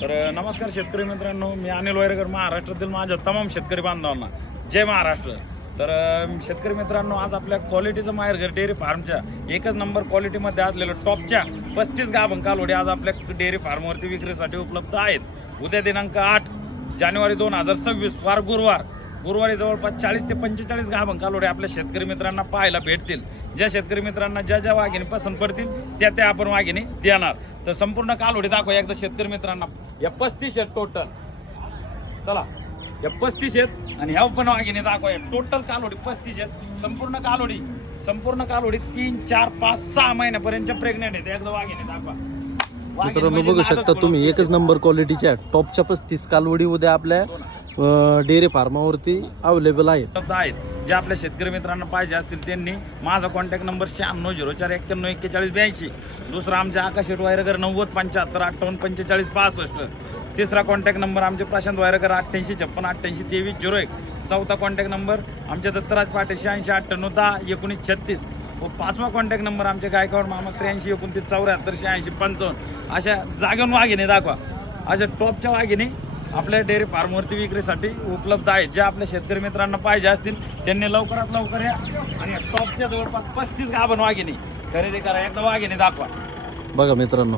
तर नमस्कार शेतकरी मित्रांनो मी अनिल वैरकर महाराष्ट्रातील माझ्या तमाम शेतकरी बांधवांना. जय महाराष्ट्र. तर शेतकरी मित्रांनो आज आपल्या क्वालिटीचं माहेरघर डेअरी फार्मच्या एकच नंबर क्वालिटीमध्ये असलेलं टॉपच्या पस्तीस गाभण कालोडी आज आपल्या डेअरी फार्मवरती विक्रीसाठी उपलब्ध आहेत. उद्या दिनांक आठ जानेवारी दोन हजार सव्वीस वार गुरुवार. गुरुवारी जवळपास चाळीस ते पंचेचाळीस गाभण कालोडे आपल्या शेतकरी मित्रांना पाहायला भेटतील. ज्या शेतकरी मित्रांना ज्या ज्या वाघिणी पसंत पडतील त्या त्या आपण वाघिणी देणार. तर संपूर्ण कालोडी दाखवा एकदा शेतकरी मित्रांना. या पस्तीस आहेत टोटल चला या पस्तीस आहेत आणि ह्या पण वाघिणी दाखवा टोटल कालोडी पस्तीस आहेत. संपूर्ण कालोडी संपूर्ण कालोडी तीन चार पाच सहा महिन्यापर्यंतच्या प्रेग्नेंट आहेत. एकदा वाघिणी दाखवा. मित्रांनो म्हणजे बघू नादच शकता तुम्ही. एकच नंबर क्वालिटीच्या टॉपच्या पस्तीस कालवडी उद्या आपल्या डेअरी फार्मावरती अवेलेबल आहेत. उपलब्ध आहेत. जे आपल्या शेतकरी मित्रांना पाहिजे असतील त्यांनी माझा कॉन्टॅक्ट नंबर शहाण्णव झिरो चार एक्क्याण्णव एक्केचाळीस ब्याऐंशी. दुसरा आमच्या आकाश वायरकर नव्वद पंच्याहत्तर अठ्ठावन्न पंचेचाळीस पासष्ट. तिसरा कॉन्टॅक्ट नंबर आमचे प्रशांत वायरकर अठ्ठ्याऐंशी छप्पन अठ्ठ्याऐंशी तेवीस झिरो एक. चौथा कॉन्टॅक्ट नंबर आमच्या दत्तराज पाटे शहाऐंशी अठ्ठ्याण्णव दहा एकोणीस छत्तीस. व पाचवा कॉन्टॅक्ट नंबर आमच्या गायकवाड मामा त्र्याऐंशी एकोणतीस चौऱ्याहत्तर शहाऐंशी पंचावन्न. अशा जागेवर वाघिणी दाखवा. अशा टॉपच्या वाघिणी आपल्या डेअरी फार्मवरती विक्रीसाठी उपलब्ध आहेत ज्या आपल्या शेतकरी मित्रांना पाहिजे असतील त्यांनी लवकरात लवकर या आणि टॉपच्या जवळपास पस्तीस गाभण वाघिणी खरेदी करा एकदा वाघिणी दाखवा. बघा मित्रांनो.